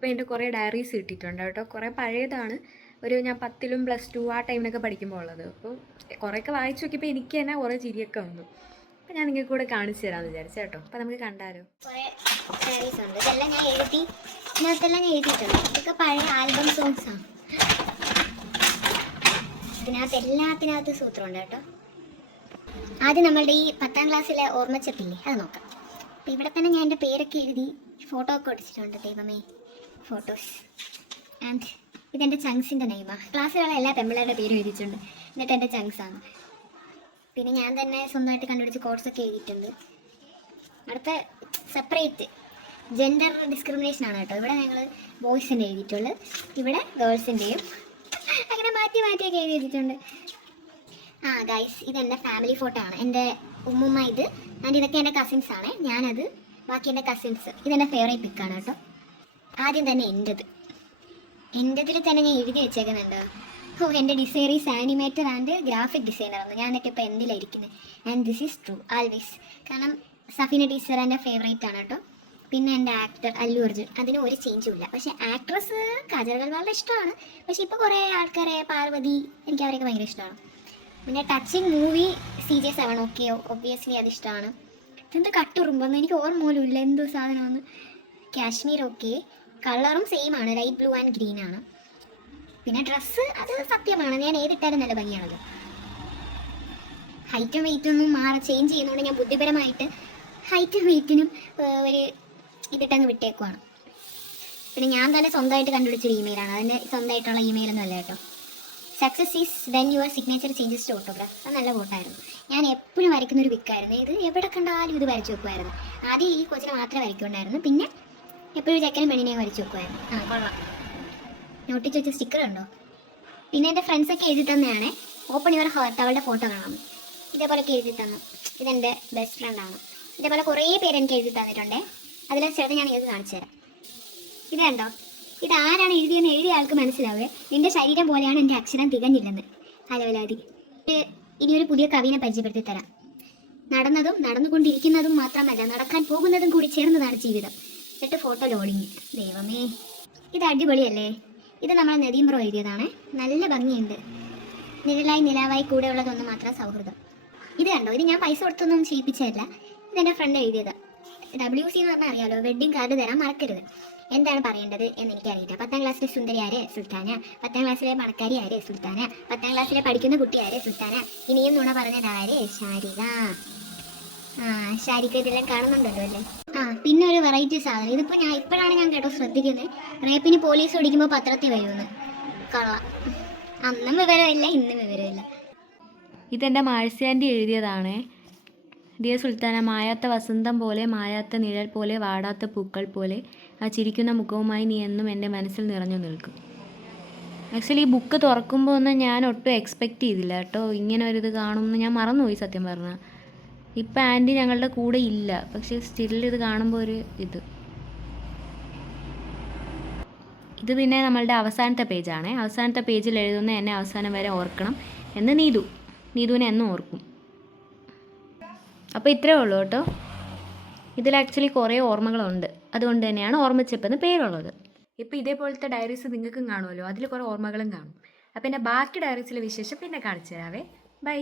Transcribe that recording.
അപ്പോൾ എൻ്റെ കുറേ ഡയറീസ് കിട്ടിയിട്ടുണ്ട് കേട്ടോ. കുറേ പഴയതാണ്, ഞാൻ 10ലും +2 ആ ടൈമിനൊക്കെ പഠിക്കുമ്പോൾ ഉള്ളത്. അപ്പോൾ കുറേയൊക്കെ വായിച്ച് നോക്കിയപ്പോൾ എനിക്ക് തന്നെ കുറേ ചിരിയൊക്കെ വന്നു. അപ്പോൾ ഞാൻ നിങ്ങൾക്ക് കൂടെ കാണിച്ചു തരാമെന്ന് വിചാരിച്ചു കേട്ടോ. അപ്പോൾ നമുക്ക് കണ്ടാലോ. കുറേ ഡയറീസ് ഉണ്ട്, ഇതെല്ലാം ഞാൻ ഇതിനകത്തെല്ലാം ഞാൻ എഴുതിയിട്ടുണ്ട്. ഇതൊക്കെ പഴയ ആൽബം സോങ്സാണ്. എല്ലാത്തിനകത്ത് സൂത്രമുണ്ട് കേട്ടോ. ആദ്യം നമ്മളുടെ ഈ 10ാം ക്ലാസ്സിലെ ഓർമ്മച്ചപ്പില്ലേ, അത് നോക്കാം. അപ്പോൾ ഇവിടെ തന്നെ ഞാൻ എൻ്റെ പേരൊക്കെ എഴുതി ഫോട്ടോ ഒക്കെ ഒടിച്ചിട്ടുണ്ട്. ദൈവമേ, ഫോട്ടോസ്. ആൻഡ് ഇതെൻ്റെ ചങ്സിൻ്റെ നെയ്മാണ്. ക്ലാസ്സിലുള്ള എല്ലാ പെമ്പിളരുടെ പേരും എഴുതിയിട്ടുണ്ട്. എന്നിട്ട് എൻ്റെ ചങ്സാണ്. പിന്നെ ഞാൻ തന്നെ സ്വന്തമായിട്ട് കണ്ടുപിടിച്ച് കോഴ്സൊക്കെ എഴുതിയിട്ടുണ്ട്. അടുത്ത സെപ്പറേറ്റ് ജെൻഡർ ഡിസ്ക്രിമിനേഷൻ ആണ് കേട്ടോ. ഇവിടെ ഞങ്ങൾ ബോയ്സിൻ്റെ എഴുതിയിട്ടുള്ളത്, ഇവിടെ ഗേൾസിൻ്റെയും അങ്ങനെ മാറ്റിയൊക്കെ എഴുതിയിട്ടുണ്ട്. ഗൈസ്, ഇതെൻ്റെ ഫാമിലി ഫോട്ടോ ആണ്. എൻ്റെ ഉമ്മുമ്മ ഇത്, ആൻഡ് ഇതൊക്കെ എൻ്റെ കസിൻസാണ്. ഞാനത്, ബാക്കി എൻ്റെ കസിൻസ്. ഇതെൻ്റെ ഫേവറേറ്റ് പിക്കാണ് കേട്ടോ. ആദ്യം തന്നെ എൻ്റെതിൽ തന്നെ ഞാൻ എഴുതി വെച്ചേക്കുന്നുണ്ട്. എൻ്റെ desire is animator and graphic designer എന്ന്. ഞാനൊക്കെ ഇപ്പോൾ എന്തിലായിരിക്കുന്നത്. And this is true always. കാരണം സഫീന ടീച്ചർ എൻ്റെ ഫേവറേറ്റ് ആണ് കേട്ടോ. പിന്നെ എൻ്റെ ആക്ടർ അല്ലു അർജുൻ, അതിന് ഒരു ചേഞ്ചും ഇല്ല. പക്ഷേ ആക്ട്രസ് കാജൽ വളരെ ഇഷ്ടമാണ്. പക്ഷേ ഇപ്പോൾ കുറേ ആൾക്കാരെ, പാർവതി, എനിക്ക് അവരെയൊക്കെ ഭയങ്കര ഇഷ്ടമാണ്. പിന്നെ touching movie CJ7, okay, obviously അത് ഇഷ്ടമാണ്. ഇതെന്ത് കട്ടുറുമ്പെന്ന് എനിക്ക് ഓർമ്മ പോലും ഇല്ല എന്തോ സാധനമെന്ന്. കാശ്മീർ, ഓക്കെ, കളറും സെയിം ആണ്, ലൈറ്റ് ബ്ലൂ ആൻഡ് ഗ്രീൻ ആണ്. പിന്നെ ഡ്രസ്സ് അത് സത്യമാണ്, ഞാൻ ഏതിട്ടാലും നല്ല ഭംഗിയാണല്ലോ. ഹൈറ്റും വെയിറ്റൊന്നും ചേഞ്ച് ചെയ്യുന്നതുകൊണ്ട് ഞാൻ ബുദ്ധിപരമായിട്ട് ഹൈറ്റും വെയിറ്റിനും ഒരു ഇതിട്ടങ്ങ് വിട്ടേക്കുവാണ്. പിന്നെ ഞാൻ തന്നെ സ്വന്തമായിട്ട് കണ്ടുപിടിച്ചൊരു ഇമെയിലാണ്, അതിൻ്റെ സ്വന്തമായിട്ടുള്ള ഇമെയിലൊന്നും അല്ല കേട്ടോ. Success is when your signature changes to autograph. അത് നല്ല ഫോട്ടായിരുന്നു. ഞാൻ എപ്പോഴും വരയ്ക്കുന്നൊരു പിക്കായിരുന്നു. ഇത് എവിടെ കണ്ടാലും ഇത് വരച്ച് വെക്കുമായിരുന്നു. ആദ്യം ഈ കൊച്ചിനെ മാത്രമേ വരയ്ക്കുന്നുണ്ടായിരുന്നു, പിന്നെ എപ്പോഴും ചെക്കനും പെണ്ണിനെയും വരച്ച് വെക്കുമായിരുന്നു. കൊള്ളാം. നോട്ടിച്ച് വെച്ച സ്റ്റിക്കർ ഉണ്ടോ. പിന്നെ എൻ്റെ ഫ്രണ്ട്സൊക്കെ എഴുതി തന്നെയാണ്. ഓപ്പൺ യുവർ ഹാർട്ട്, അവളുടെ ഫോട്ടോ കാണാം. ഇതേപോലെയൊക്കെ എഴുതി തന്നു. ഇതെൻ്റെ ബെസ്റ്റ് ഫ്രണ്ടാണ്. ഇതേപോലെ കുറേ പേര് എനിക്ക് എഴുതി തന്നിട്ടുണ്ട്. അതിലെ ചേർത്ത് ഞാൻ ഇത് കാണിച്ചു തരാം. ഇത് കണ്ടോ, ഇത് ആരാണ് എഴുതിയെന്ന് എഴുതിയ ആൾക്ക് മനസ്സിലാവേ. എൻ്റെ ശരീരം പോലെയാണ് എൻ്റെ അക്ഷരം തികഞ്ഞില്ലെന്ന്. അലവലാതി. ഇനിയൊരു പുതിയ കവിനെ പരിചയപ്പെടുത്തി തരാം. നടന്നതും നടന്നുകൊണ്ടിരിക്കുന്നതും മാത്രമല്ല, നടക്കാൻ പോകുന്നതും കൂടി ചേർന്നതാണ് ജീവിതം. എന്നിട്ട് ഫോട്ടോ ലോഡിങ്. ദൈവമേ, ഇത് അടിപൊളിയല്ലേ. ഇത് നമ്മളെ നദീം ബ്രോ എഴുതിയതാണ്. നല്ല ഭംഗിയുണ്ട്. നിഴലായി നിലാവായി കൂടെ ഉള്ളതൊന്നും മാത്രം സൗഹൃദം. ഇത് കണ്ടോ, ഇത് ഞാൻ പൈസ കൊടുത്തൊന്നും ചെയ്യിപ്പിച്ചതല്ല. ഇതെൻ്റെ ഫ്രണ്ട് എഴുതിയത്. WC എന്ന് പറഞ്ഞാൽ അറിയാലോ, വെഡ്ഡിങ് കാർഡ് തരാൻ മറക്കരുത്. എന്താണ് പറയേണ്ടത് എന്ന് എനിക്കറിയില്ല. 10ാം ക്ലാസ്സിലെ സുന്ദരി ആര്? സുൽത്താന. 10ാം ക്ലാസ്സിലെ പണക്കാരി ആര്? സുൽത്താന. 10ാം ക്ലാസ്സിലെ പഠിക്കുന്ന കുട്ടി ആര്? സുൽത്താന. ഇനിയും നുണ പറഞ്ഞതാര്? ശാരിക. ശാരിക ഇതെല്ലാം കാണുന്നുണ്ടല്ലോ അല്ലേ. പിന്നെ ഒരു വെറൈറ്റി സാധനം. ഇതിപ്പോൾ ഇപ്പോഴാണ് ഞാൻ കേട്ടോ ശ്രദ്ധിക്കുന്നത്. റേപ്പിന് പോലീസ് ഓടിക്കുമ്പോൾ പത്രത്തിൽ വരുമെന്ന്. കൊള്ളാം. അന്നും വിവരമില്ല, ഇന്നും വിവരമില്ല. ഇതെൻ്റെ മാഴ്സി ആൻറ്റി എഴുതിയതാണേ. ഡിയർ സുൽത്താന, മായാത്ത വസന്തം പോലെ, മായാത്ത നിഴൽ പോലെ, വാടാത്ത പൂക്കൾ പോലെ, ആ ചിരിക്കുന്ന മുഖവുമായി നീ എന്നും എൻ്റെ മനസ്സിൽ നിറഞ്ഞു നിൽക്കും. ആക്ച്വലി ഈ ബുക്ക് തുറക്കുമ്പോൾ ഒന്നും ഞാൻ ഒട്ടും എക്സ്പെക്റ്റ് ചെയ്തില്ല കേട്ടോ, ഇങ്ങനെ ഒരിത് കാണുമെന്ന്. ഞാൻ മറന്നുപോയി സത്യം പറഞ്ഞാൽ. ഇപ്പം ആൻറ്റി ഞങ്ങളുടെ കൂടെ ഇല്ല, പക്ഷേ സ്റ്റിൽ ഇത് കാണുമ്പോൾ ഒരു ഇത് പിന്നെ നമ്മളുടെ അവസാനത്തെ പേജാണേ. അവസാനത്തെ പേജിൽ എഴുതുന്ന എന്നെ അവസാനം വരെ ഓർക്കണം എന്ന് നീതുവിനെ എന്നും ഓർക്കും. അപ്പോൾ ഇത്രയേ ഉള്ളൂ കേട്ടോ. ഇതിൽ ആക്ച്വലി കുറേ ഓർമ്മകളുണ്ട്, അതുകൊണ്ട് തന്നെയാണ് ഓർമ്മച്ചെപ്പെന്ന് പേരുള്ളത്. ഇപ്പോൾ ഇതേപോലത്തെ ഡയറീസ് നിങ്ങൾക്കും കാണുമല്ലോ, അതിൽ കുറേ ഓർമ്മകളും കാണും. അപ്പോൾ എൻ്റെ ബാക്കി ഡയറീസിലെ വിശേഷം പിന്നെ കാണിച്ചു തരാവേ. ബൈ.